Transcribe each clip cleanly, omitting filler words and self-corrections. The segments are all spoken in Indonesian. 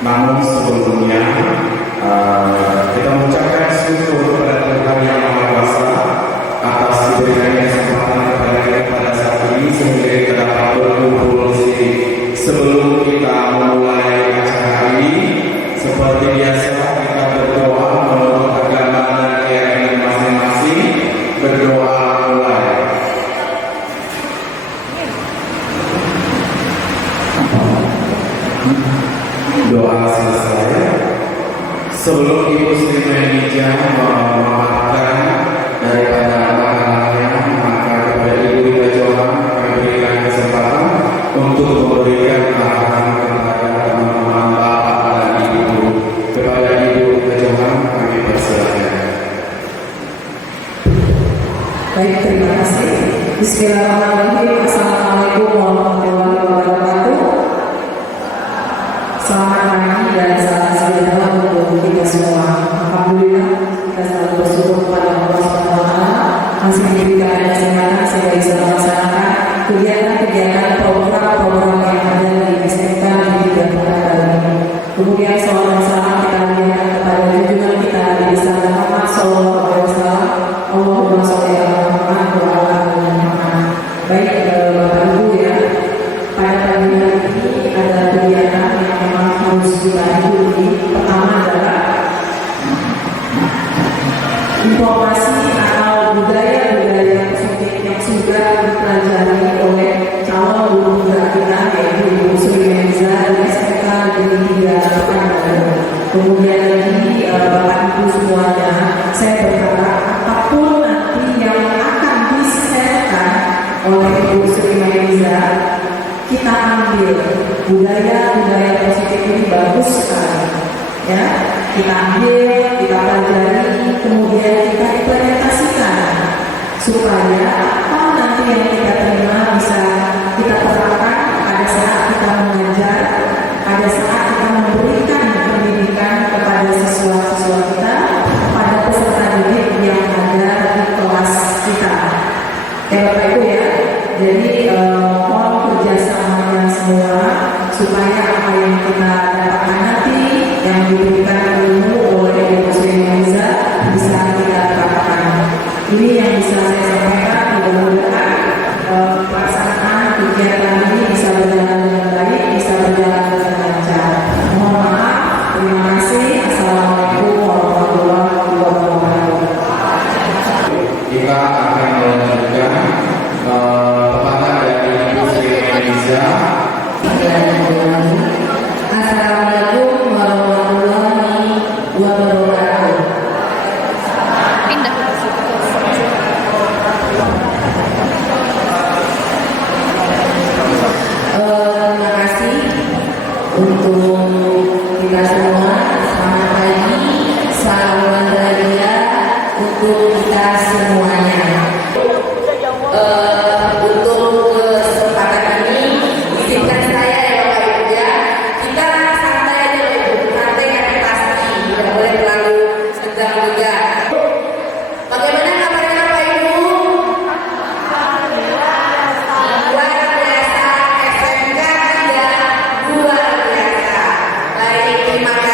Namun sebelumnya kita mengucapkan syukur kepada Tuhan Yang Maha Kuasa atas diberikannya kesempatan kepada kita pada saat ini sehingga kita dapat berkumpul di sini. Sebelum kita memulai acara ini, seperti biasa kita berdoa menurut agama dan keyakinan masing-masing. Berdoa mulai. Doa selesai. Sebelum Ibu Sri Menija memaafkan daripada anak-anaknya, maka kepada Ibu Ida Johan kami berikan kesempatan untuk memberikan arahan kepada teman-teman Bapak dan Ibu. Kepada Ibu Ida Johan kami persilakan. Baik, terima kasih. Bismillahirrahmanirrahim. Assalamualaikum warahmatullahi wabarakatuh. Selamat pagi dan salam sejahtera untuk kita semua. Alhamdulillah kita selalu bersyukur kepada Allah SWT masih diberikan kesempatan sehingga bisa melaksanakan kegiatan-kegiatan program-program yang ada di SMK di Jakarta kali ini. Kemudian salam dan salam kita berikan kepada junjungan kita Nabi Muhammad SAW. Allahumma sholli ala Muhammad wa ala ali Muhammad. Baik, Bapak Ibu ya, pada pagi hari ini ada kegiatan yang memang harus kita ikuti. Pertama adalah informasi atau budaya-budaya positif yang sudah dipelajari oleh calon guru muda kita, yaitu Ibu Sri Menija dari SMK Negeri 3 Pekanbaru. Kemudian lagi Bapak Ibu semuanya, saya berharap apapun nanti yang akan disampaikan oleh Ibu Sri Menija, kita ambil budaya-budaya positif ini bagus sekali, ya. Kita ambil, kita pelajari, kemudian kita implementasikan supaya apa nanti yang kita terima bisa kita terapkan pada saat kita mengajar, pada saat kita memberikan pendidikan kepada siswa-siswa kita, pada peserta didik yang ada di kelas kita. Ya Bapak Ibu ya, jadi mohon kerjasamanya semua supaya apa yang kita dapatkan nanti yang diberikan ilmu oleh Ibu Sri Menija bisa kita terapkan. Ini yang bisa saya sampaikan. Mudah-mudahan pelaksanaan kegiatan ini bisa berjalan dengan baik, bisa berjalan dengan lancar. Mohon maaf, terima kasih. Assalamualaikum warahmatullahi wabarakatuh. Kita akan melanjutkan kepada dari Ibu Sri Menija. Assalamualaikum warahmatullahi wabarakatuh. Pindah ke situ. Terima kasih untuk kita semua. Selamat pagi, salam bahagia untuk kita semuanya. Untuk kesempatan ini, izinkan saya ya Bapak Ibu ya, kita santai aja Ibu, santai tapi pasti, tidak boleh terlalu tegang juga. Bagaimana kabarnya Bapak Ibu? Luar biasa, SMK 3 luar biasa. Baik, terima kasih.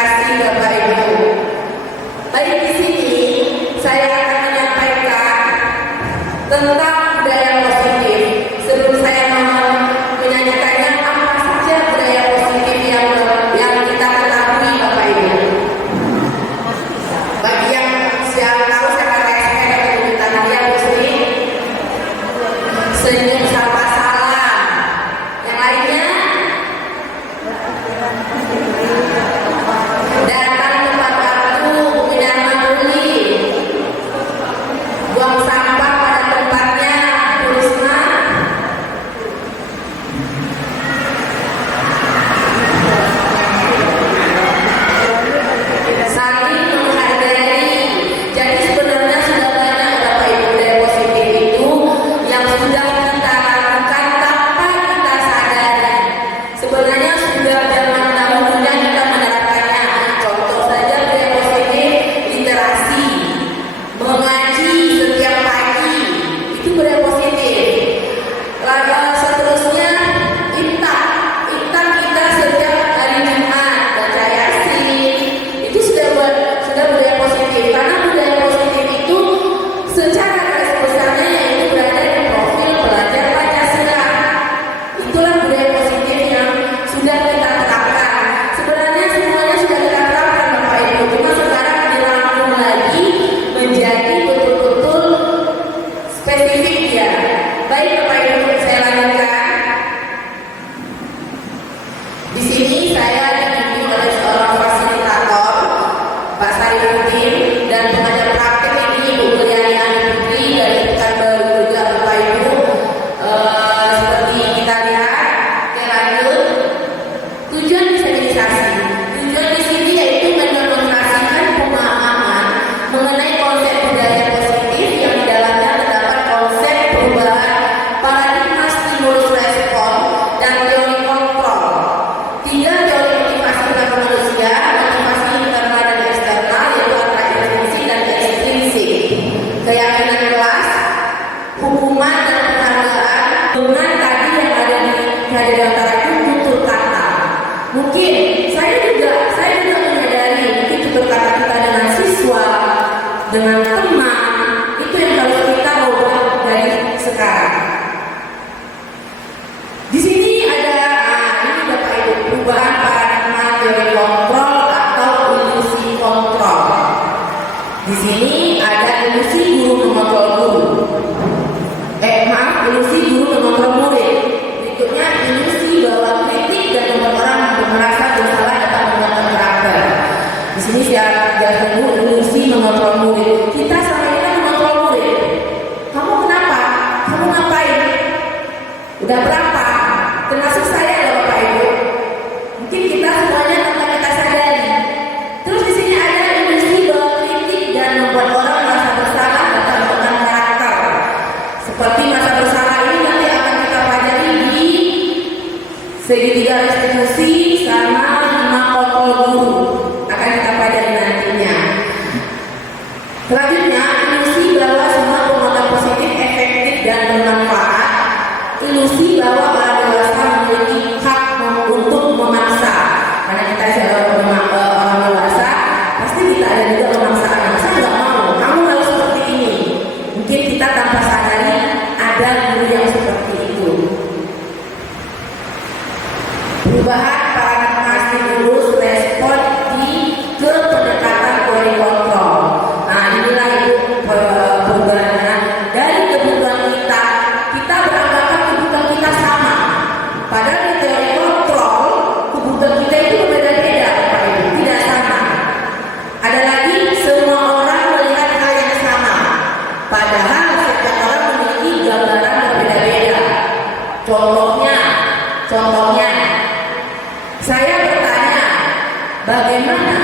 bagaimana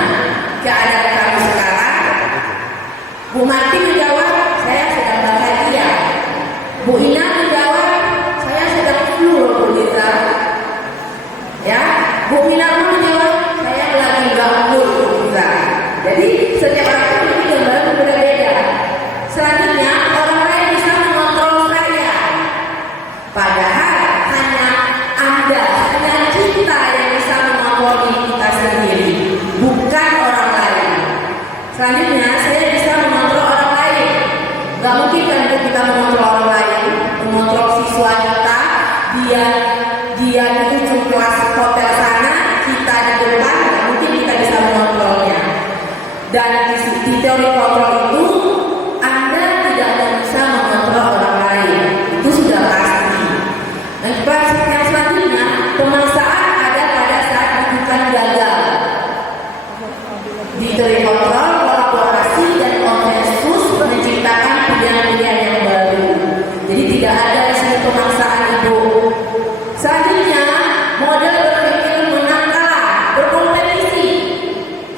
keadaan kami sekarang? Bu Marti menjawab, saya sedang bahagia. Bu Ina menjawab, saya sedang flu Bu Lisa. Ya, Bu Ina menjawab, saya lagi gambut Bu Lisa. Jadi setiap orang itu memiliki gambaran berbeda-beda. Selanjutnya orang lain bisa mengontrol saya, padahal hanya Anda, hanya kita yang bisa mengontrol diri kita sendiri, bukan orang lain. Selanjutnya saya bisa mengontrol orang lain. Gak mungkin kan kita mengontrol orang lain, mengontrol siswa kita, dia di kelas hotel sana, kita di depan, gak mungkin kita bisa mengontrolnya. Dan di teori kontrol itu Anda tidak akan bisa mengontrol orang lain, itu sudah pasti. Dan yang selanjutnya, pemaksaan ada pada saat bukan gagal. Di teori kontrol, kolaborasi dan konsensus menciptakan pilihan-pilihan yang baru. Jadi tidak ada istilah pemaksaan itu. Selanjutnya, model berpikir menang kalah, berkompetisi.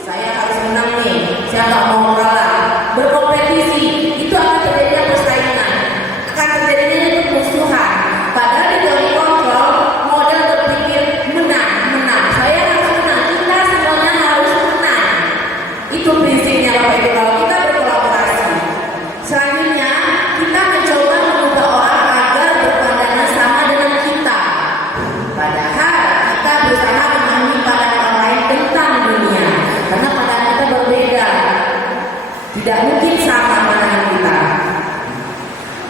Saya harus menang nih, saya nggak mau kalah. Berkompetisi itu akan terjadi persaingan, akan terjadinya permusuhan. Padahal di teori kontrol, model berpikir menang. Saya harus menang, kita semuanya harus menang. Itu prinsipnya Bapak Ibu kalau kita berkolaborasi. Selanjutnya, kita mencoba mengubah orang agar berpandangan sama dengan kita. Padahal kita berusaha memahami pandangan orang lain tentang dunia, karena pandangan kita berbeda. Tidak mungkin sama pandangan kita.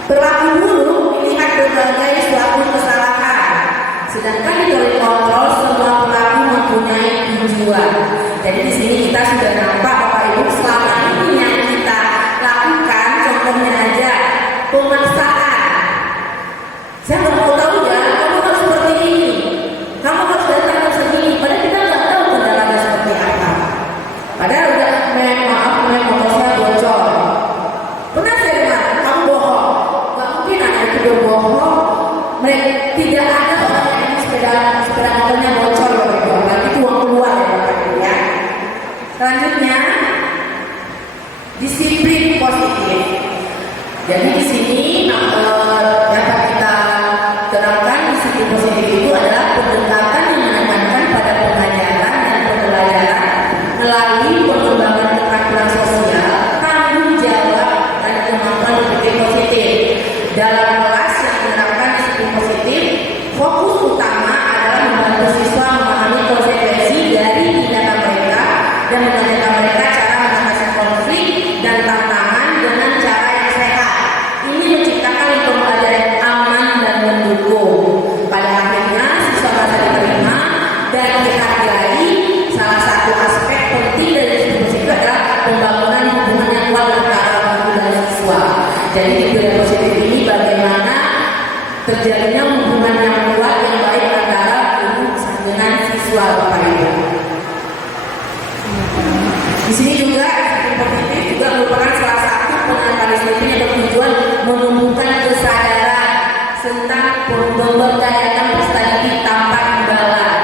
Perilaku buruk melihat berbagai suatu kesalahan, sedangkan di teori kontrol semua perilaku mempunyai tujuan. Jadi di sini kita sudah nampak Bapak Ibu selama ini yang kita lakukan, contohnya aja pemaksaan. Saya nggak mau tahu ya, kamu harus seperti ini, kamu harus datang ke sini. Padahal kita nggak tahu kendalanya seperti apa. Padahal udah motor saya bocor. Pernah saya dengar kamu bohong, nggak mungkin ada yang sudah bohong. Mereka tidak ada orang yang ini sepeda motornya bocor loh, lagi uang keluar ya Bapak Ibu ya. Selanjutnya, disiplin positif. Jadi di sini dapat kita terapkan disiplin positif itu adalah pendekatan yang menekankan pada pengajaran dan pembelajaran melalui pengembangan keterampilan sosial, tanggung jawab dan kemampuan berpikir positif. Dalam kelas yang menerapkan disiplin positif, fokus utama adalah membantu siswa memahami konsekuensi dari tindakan mereka dan mengajarkan mereka cara mengatasi konflik dan tantangan dengan cara yang sehat. Ini menciptakan lingkungan belajar yang aman dan mendukung. Pada akhirnya siswa merasa diterima dan dihargai. Salah satu aspek penting dari disiplin positif adalah pembangunan hubungan yang kuat antara guru dan siswa. Jadi di budaya positif ini bagaimana terjadinya hubungan yang kuat yang baik antara guru dengan siswa Bapak Ibu. Di sini juga disiplin positif juga merupakan salah satu penerapan disiplin yang bertujuan menumbuhkan kesadaran tentang memberdayakan peserta didik tanpa imbalan.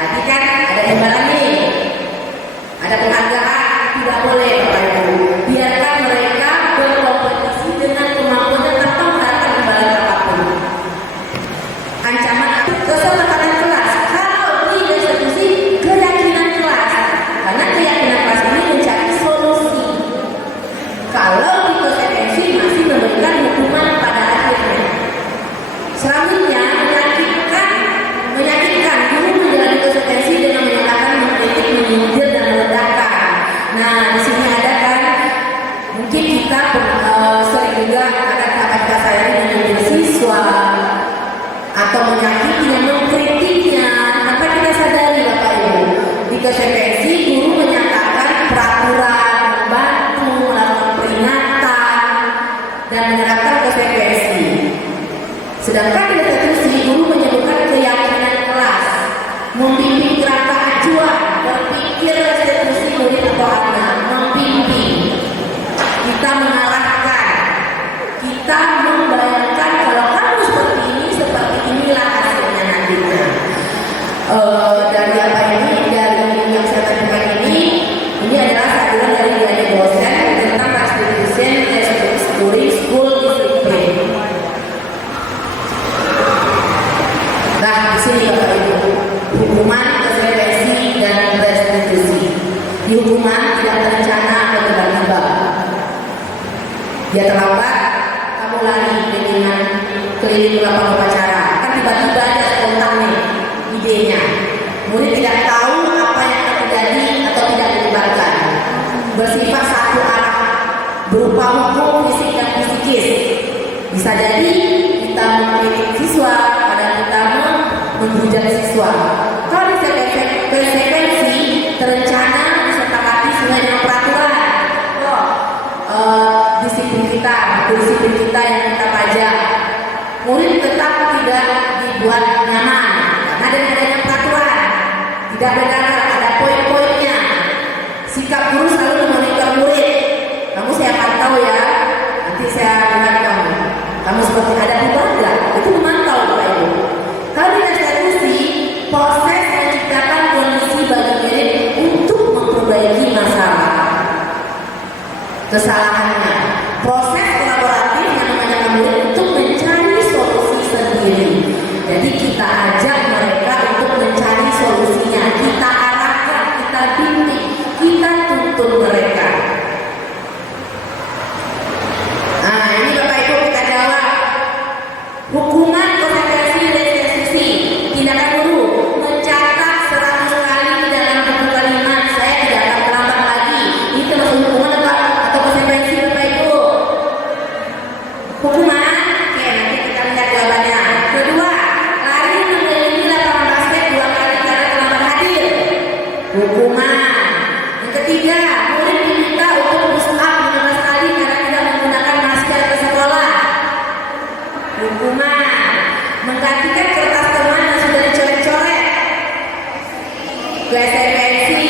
Tadi kan ada imbalan nih, ada penghargaan, tidak boleh Bapak Ibu. Biarkan mereka berkompetisi dengan kemampuannya tanpa mengharapkan imbalan apapun. Ancaman keselamatan kelas kalau di institusi keyakinan kelas, karena keyakinan kelas ini mencari solusi. Kalau di konsekuensi masih memberikan hukuman pada akhirnya. Selanjutnya menyakitkan guru menjalani konsekuensi dengan menyatakan mengkritik, menyindir dan meledakkan. Nah di sini ada kan mungkin kita sering juga ada kata-kata saya ini menyindir siswa atau menyakiti yang mengkritiknya. Tanpa kita sadari Bapak Ibu, di konsekuensi guru menyatakan peraturan, membantu, melakukan peringatan dan menerapkan konsekuensi. Sedangkan di institusi guru menyebutkan keyakinan kelas, membimbing kerangka acuan, berpikir restitusi murid atau anak, membimbing. Kita mengarahkan, kita membayangkan kalau kamu seperti inilah hasilnya nantinya. Dari apa ini, dari yang saya tanyakan hukuman tidak terencana atau tiba-tiba. Dia terlambat, kamu lari dengan keliling lapangan upacara, kan tiba-tiba ada spontan nih idenya. Murid tidak tahu apa yang akan terjadi atau tidak dilibatkan. Bersifat satu arah, berupa hukum fisik dan psikis. Bisa jadi kita mengkritik siswa, kadang kita menghujat siswa. Kalau konsekuensi terencana disepakati sesuai dengan peraturan. Disiplin kita yang kita pajak. Murid tetap tidak dibuat nyaman karena dengan adanya peraturan. Tidak benar, ada poin-poinnya. Sikap guru selalu memonitor murid. Kamu saya pantau ya. Nanti saya bilang kamu seperti ada perubahan enggak? Itu memantau Bapak Ibu. Kalau tidak eksekusi, proses menciptakan kondisi bagi murid untuk memperbaiki masalah kesalahannya. Proses kolaboratif yang mengajak murid untuk mencari solusi sendiri. Jadi kita ajak mereka untuk mencari solusinya. Kita arahkan, kita bimbing, kita tuntun mereka. Nah, ini Bapak Ibu kita jawab. Hukuman konsekuensi restitusi. Tindakan guru mencatat 100 kali dalam buku kalimat. Saya tidak akan terlambat lagi. Ini termasuk hukuman atau konsekuensi Bapak Ibu? Hukuman. Oke, nanti kita lihat jawabannya. Kedua, lari mengelilingi lapangan basket 2 kali karena terlambat hadir. Hukuman. Yang ketiga, murid diminta untuk push up 15 kali karena tidak menggunakan masker ke sekolah. Hukuman. Menggantikan kertas teman yang sudah dicoret-coret. Konsekuensi.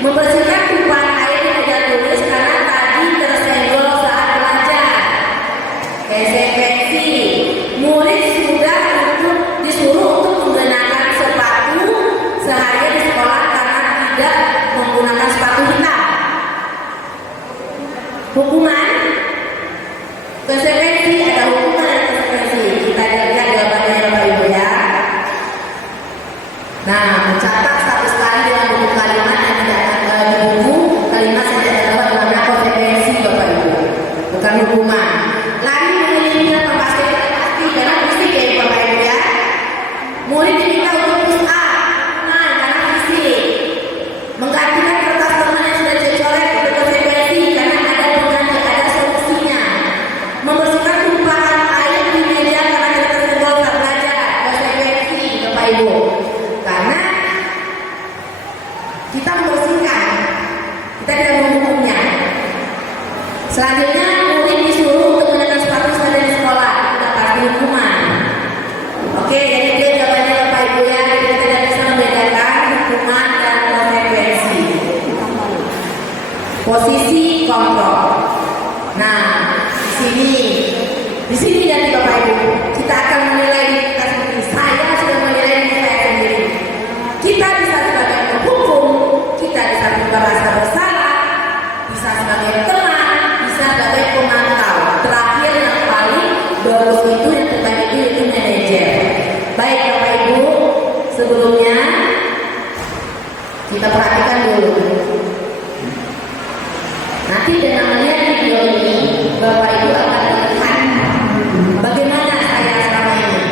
Membersihkan tumpahan air di meja tulis karena tadi tersenggol saat belajar. Konsekuensi. Murid sudah disuruh untuk menggunakan sepatu sehari di sekolah karena tidak menggunakan sepatu hitam. Hukuman. Konsekuensi, ada hukuman dan konsekuensi. Kita lihat jawabannya Bapak Ibu ya. Nah, mencatat 100 kali dalam buku kalimat yang tidak di buku kalimat yang tidak dapat namanya konsekuensi Bapak Ibu, bukan hukuman. Lari mengelilingi lapangan basket pasti karena fisik ya Bapak Ibu ya. Murid diminta untuk push up, nah karena fisik. Menggantikan kertas teman yang sudah dicoret itu konsekuensi karena ada pengganti, ada solusinya. Membersihkan tumpahan air di meja karena tidak tersenggol saat belajar, konsekuensi Bapak Ibu. Karena kita membersihkan, kita tidak menghukumnya. Selanjutnya murid disuruh untuk menggunakan sepatu sepeda di sekolah, tidak pasti hukuman. Oke, jadi itu jawabannya Bapak Ibu ya. Jadi kita tidak bisa membedakan hukuman dan konsekuensi. Posisi kontrol. Nah, di sini nanti Bapak Ibu kita akan menilai diri kita sendiri. Saya sudah menilai diri saya sendiri. Kita bisa sebagai penghukum, kita bisa merasa bersalah, bisa sebagai teman, bisa sebagai pemantau. Terakhir yang paling bagus itu yang terbaik itu manajer. Baik Bapak Ibu, sebelumnya kita perhatikan dulu. Nanti dengan melihat video ini, Bapak Ibu akan melihat bagaimana saya selama ini.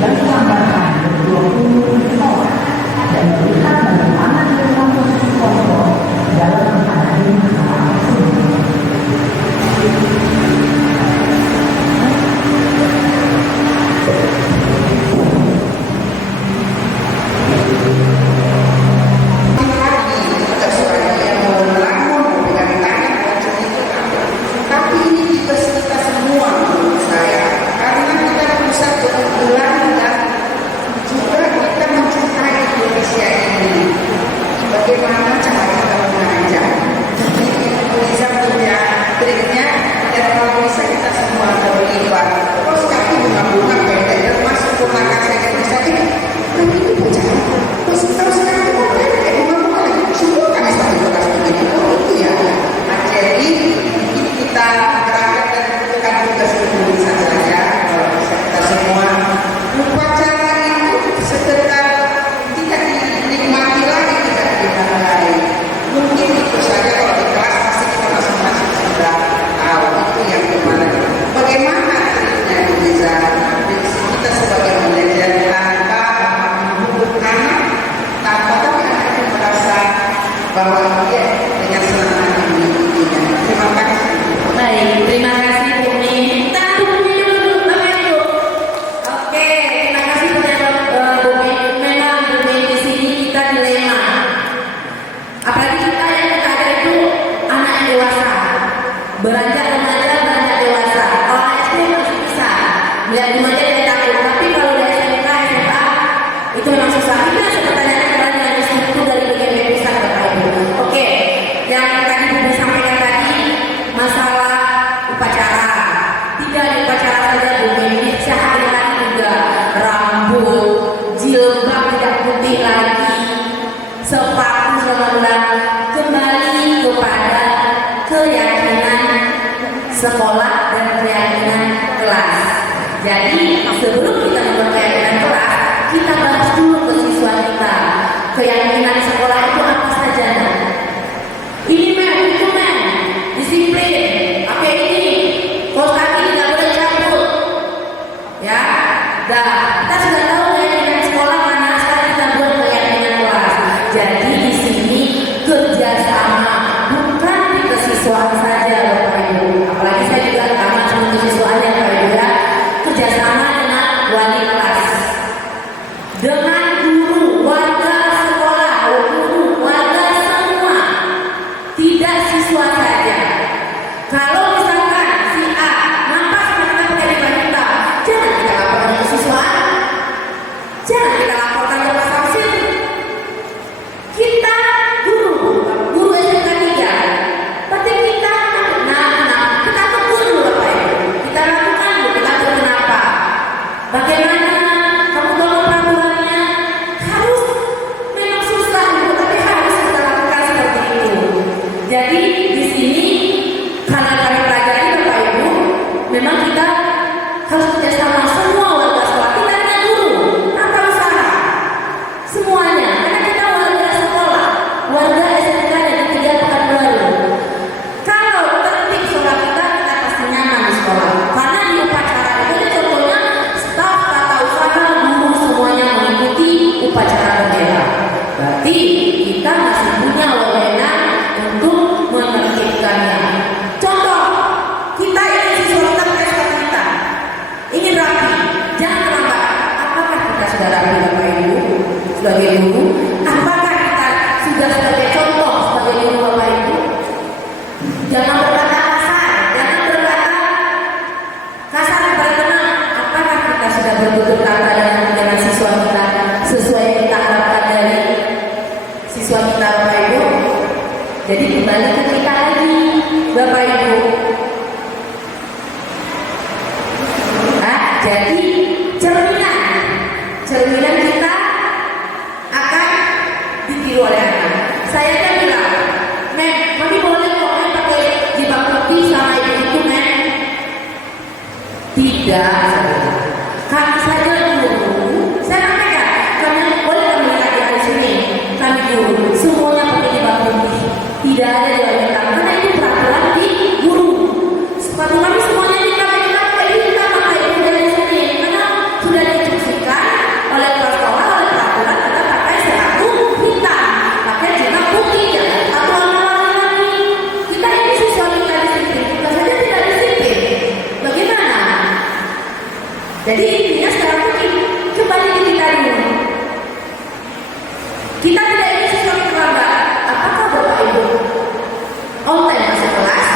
Dan tambahkan 20 orang dan melihat bagaimana dalam posisi kontrol dalam menghadapi masalah tersebut. Yang melamun dengan tangan bahwa dia dengan semangat ini. Terima kasih. Baik, terima kasih Bu Mi. Kita tunggu dulu Bapak Ibu. Oke, terima kasih banyak Bu Mi. Memang Bu Mi di sini kita dilema. Apalagi kita yang kita ada itu anak yang dewasa, beranjak remaja, beranjak dewasa. Kalau SD masih bisa, melihat remaja dia takut. Tapi kalau di SMK, SMA itu memang susah. Kita sepertinya kalian yang itu dari bagian pusat Bapak Ibu. Oke, yang tadi Bu sampaikan tadi masalah upacara. Tidak di upacara saja Bu ini sehari-hari juga rambut, jilbab tidak putih lagi, sepatu selamat kembali kepada keyakinan sekolah dan keyakinan kelas. Jadi sebelum kita membuat keyakinan kelas, kita bahas dulu ke siswa kita. Keyakinan sekolah itu apa saja? Ini men, itu men, disiplin. Oke ini, kos kaki tidak boleh cabut. Ya, dah kita sudah tahu keyakinan sekolah mana. Sekarang kita buat keyakinan kelas. Jadi di sini kerjasama bukan di kesiswaan saja Bapak Ibu. Apalagi saya juga sama sama kesiswaan ya Bapak Ibu ya. Kerjasama dengan wali kelas, dengan guru, warga sekolah, guru, warga semua, tidak siswa saja. Kalau misalkan si A nampak kita pakai baju hitam, jangan kita laporkan ke siswaan, jangan kita laporkan ke Pak Samsil. Kita guru SMK 3, berarti kita kita tegur dulu Bapak Ibu, kita lakukan dulu, kita tahu kenapa, bagaimana kamu tahu peraturannya, harus memang susah dulu, tapi harus kita lakukan seperti itu. Jadi di sini karena kami pelajari Bapak Ibu, memang kita harus kerjasama semua warga sekolah, kita hanya guru, tanpa usaha, semuanya, karena kita warga sekolah, warga SMK dan 3 Pekanbaru. Kalau tertib sekolah kita pasti nyaman di sekolah. Karena di upacara itu ada contohnya staf tata usaha guru semuanya mengikuti upacara bendera. Berarti kita masih punya wewenang untuk menertibkannya. Contoh, kita ingin siswa kita pakai sepatu hitam, ingin rapi, jangan terlambat. Apakah kita sudah rapi Bapak Ibu sebagai guru? Apakah kita sudah sebagai contoh sebagai guru Bapak Ibu? Jangan berkata kasar, jangan berkata kasar kepada teman. Apakah kita sudah bertutur kata dengan siswa kita sesuai yang kita harapkan dari siswa kita Bapak Ibu? Jadi kembali ke kita lagi Bapak Ibu. Jadi cerminan kita akan ditiru oleh anak. Saya kan bilang, men, kami boleh kok pakai jilbab putih sama itu men. Tidak, kami saja guru. Saya sampaikan, kami boleh melihat di sini. Kami guru, semuanya pakai jilbab putih. Tidak ada yang hitam, karena itu peraturan di guru. Sepatu kami semuanya dipakai hitam, pakai itu dari sini. Karena sudah diinstruksikan oleh kepala sekolah, oleh peraturan kita pakai sepatu hitam, pakai jilbab putih, jangan sepatu warna-warni lagi. Kita ini siswa kita disiplin, kita saja tidak disiplin. Bagaimana? Jadi intinya sekarang kembali ke kita dulu. Kita tidak ingin siswa kita terlambat. Apakah Bapak Ibu on time masuk kelas?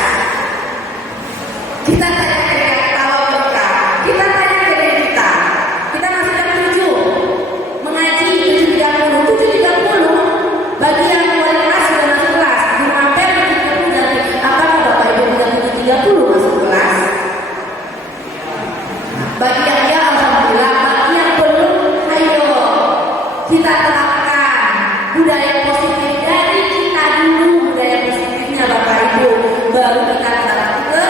Kita tanya ke tahu mereka, kita tanya ke diri kita. Kita masih jam 7 mengaji 7.30. Bagi yang wali kelas sudah masuk kelas, di hampir 7.30 dan apakah Bapak Ibu sudah 7.30 masuk kelas? Bagi yang ya alhamdulillah, bagi yang belum, ayo kita terapkan budaya positif dari kita dulu, budaya positifnya Bapak Ibu, baru kita terapkan ke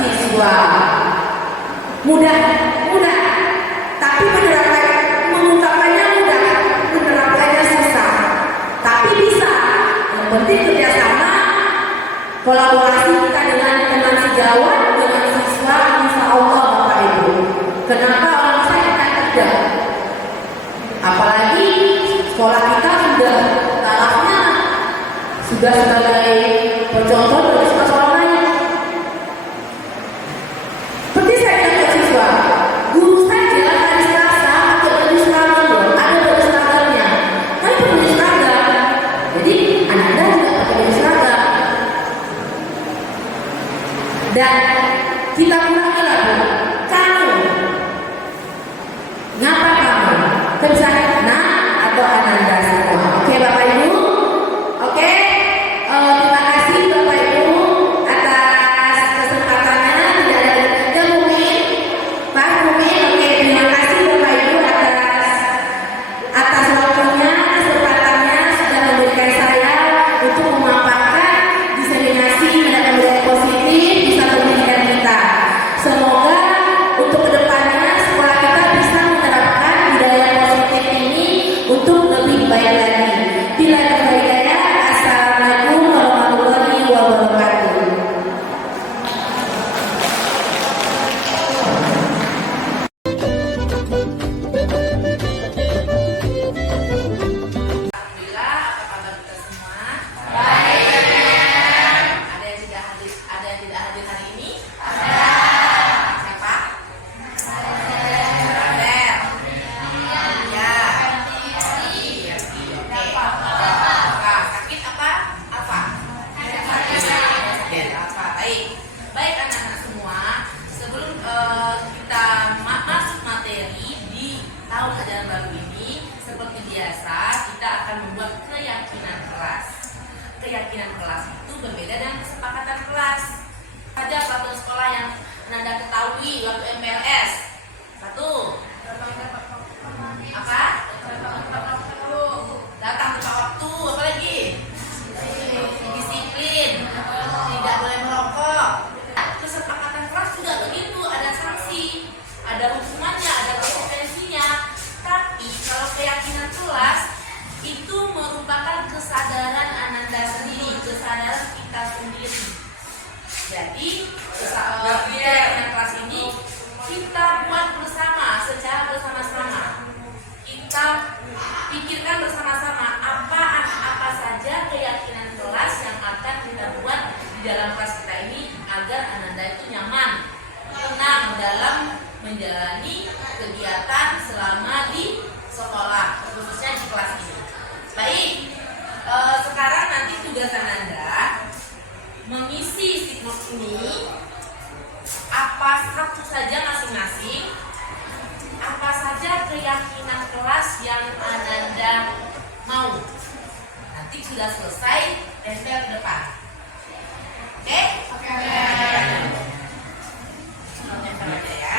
siswa. Mudah, tapi mengungkapkannya mudah, menerapkannya susah. Tapi bisa. Yang penting kerjasama, kolaborasi kita dengan teman sejawat, dengan siswa, insya Allah Bapak Ibu. Kenapa orang saya tidak? Apalagi sekolah kita sudah tarafnya juga sebagai contoh bagi sekolah lain. Seperti saya bilang ke siswa, guru saja hari Selasa pakai baju seragam loh, ada baju seragamnya. Tapi baju seragam, jadi Anda juga pakai baju seragam. Dan kita ulangi lagi, kamu, ngapa kamu? Kita bisa nah atau Ananda semua. Oke Bapak Ibu, oke. Terima kasih Bapak Ibu atas kesempatannya. Tidak ada yang mungkin, Pak Mumin. Oke, terima kasih Bapak Ibu atas waktunya, kesempatannya sudah memberikan saya untuk memaparkan diseminasi budaya positif di satu pendidikan kita. Semoga untuk kedepannya sekolah kita bisa menerapkan budaya positif ini untuk lebih baik lagi. Bila hidayah, assalamualaikum warahmatullahi wabarakatuh. Alhamdulillah, apa kabar kita semua? Baik. Ada yang tidak hadir, ada yang tidak hadir hari ini? Ada. Siapa? Ada. Ya. Oke. Apa? Sakit apa? Apa? Sakit apa? Baik. Baik anak-anak semua. Sebelum kita masuk materi di tahun ajaran baru ini, seperti biasa kita akan membuat keyakinan kelas. Keyakinan kelas itu berbeda dengan kesepakatan kelas. Ada peraturan sekolah yang Anda ketahui waktu MPLS. Satu. Apa? Datang tepat waktu. Apa lagi? Disiplin. Tidak boleh merokok. Kesepakatan kelas juga begitu. Ada sanksi, ada hukumannya, ada konsekuensinya. Tapi kalau keyakinan kelas itu merupakan kesadaran Ananda sendiri, kesadaran kita sendiri. Jadi keyakinan kelas ini kita buat bersama, secara bersama-sama. Kita pikirkan bersama-sama apa saja keyakinan kelas yang akan kita buat di dalam kelas kita ini agar Ananda itu nyaman, tenang dalam menjalani kegiatan selama di sekolah, khususnya di kelas ini. Baik, sekarang nanti tugas Ananda mengisi stickboard ini apa satu saja masing-masing, apa saja keyakinan kelas yang Ananda mau. Nanti sudah selesai, tempel ke depan. Oke? Oke. Tempel aja ya.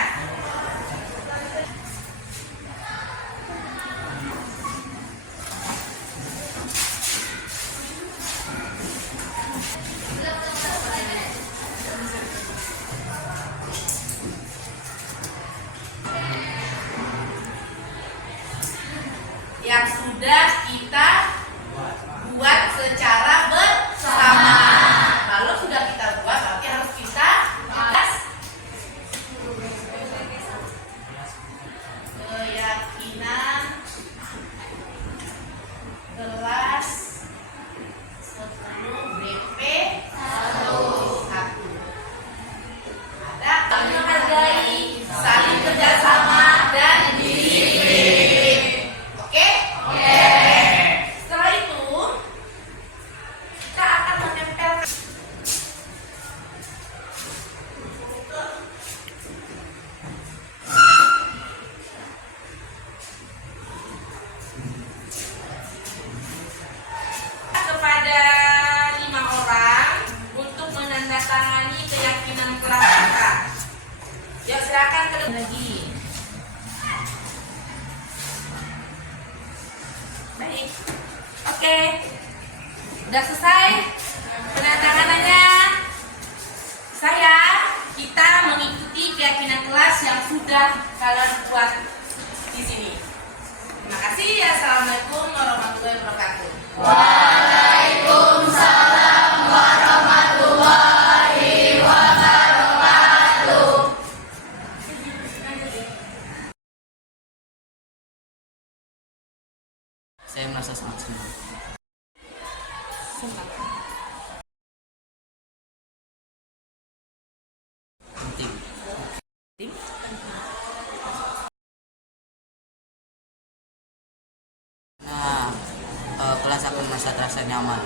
Yang sudah kita buat secara bersama. Kalau sudah kita buat, berarti harus kita bahas. Keyakinan kelas sebelum BP 1. Ada saling menghargai, saling kerjasama, dan disiplin. Oke? Oke. Setelah itu kita akan menempelkan kepada 5 orang untuk menandatangani keyakinan kelas kita. Yuk silakan ke depan lagi. Baik. Oke. Udah selesai penandatangannya. Kita mengikuti keyakinan kelas yang sudah kalian buat di sini. Terima kasih. Assalamualaikum warahmatullahi wabarakatuh. Waalaikumsalam warahmatullahi wabarakatuh. Saya merasa sangat senang. Senang. kelas aku merasa terasa nyaman.